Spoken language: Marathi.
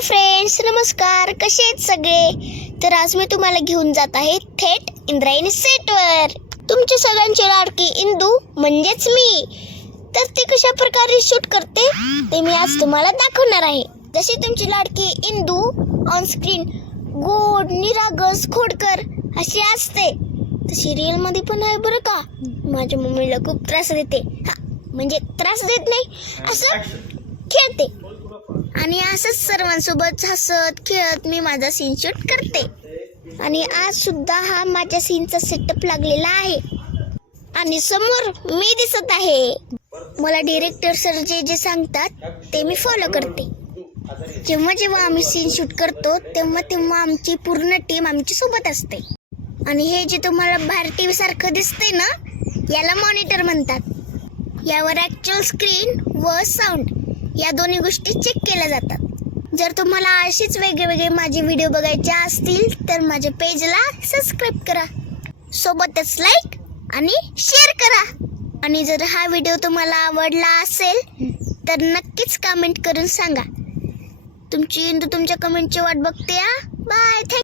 हॅलो फ्रेंड्स, नमस्कार. कसे आहेत सगळे? तर आज मी तुम्हाला घेऊन जात आहे थेट इंद्रायणी सेटवर. तुमच्या सगळ्यांची लाडकी इंदू म्हणजेच मी. तर ते कशा प्रकारे शूट करते ते मी आज तुम्हाला दाखवणार आहे. जशी तुमची लाडकी इंदू ऑन स्क्रीन गोड, निरागस, खोडकर अशी असते, तशी रिअल मध्ये पण आहे बरं का. माझ्या मम्मीला खूप त्रास देते. म्हणजे त्रास देत नाही, असं खेळते. आणि असंच सर्वांसोबत हसत खेळत मी माझा सीन शूट करते. आणि आज सुद्धा हा माझ्या सीनचा सेटअप लागलेला आहे. आणि समोर मी दिसत आहे. मला डिरेक्टर सर जे सांगतात ते मी फॉलो करते. जेव्हा आम्ही सीन शूट करतो तेव्हा आमची पूर्ण टीम आमच्या सोबत असते. आणि हे जे तुम्हाला बाहेर टीव्ही सारखं दिसते ना, याला मॉनिटर म्हणतात. यावर ॲक्च्युअल स्क्रीन व साऊंड या दोन्ही गोष्टी चेक केल्या जातात. जर तुम्हाला अशीच वेगळे माझे व्हिडिओ बघायचे असतील तर माझ्या पेजला सबस्क्राईब करा, सोबतच लाईक आणि शेअर करा. आणि जर हा व्हिडिओ तुम्हाला आवडला असेल तर नक्कीच कमेंट करून सांगा. तुमची इंदू तुमच्या कमेंटची वाट बघते. बाय.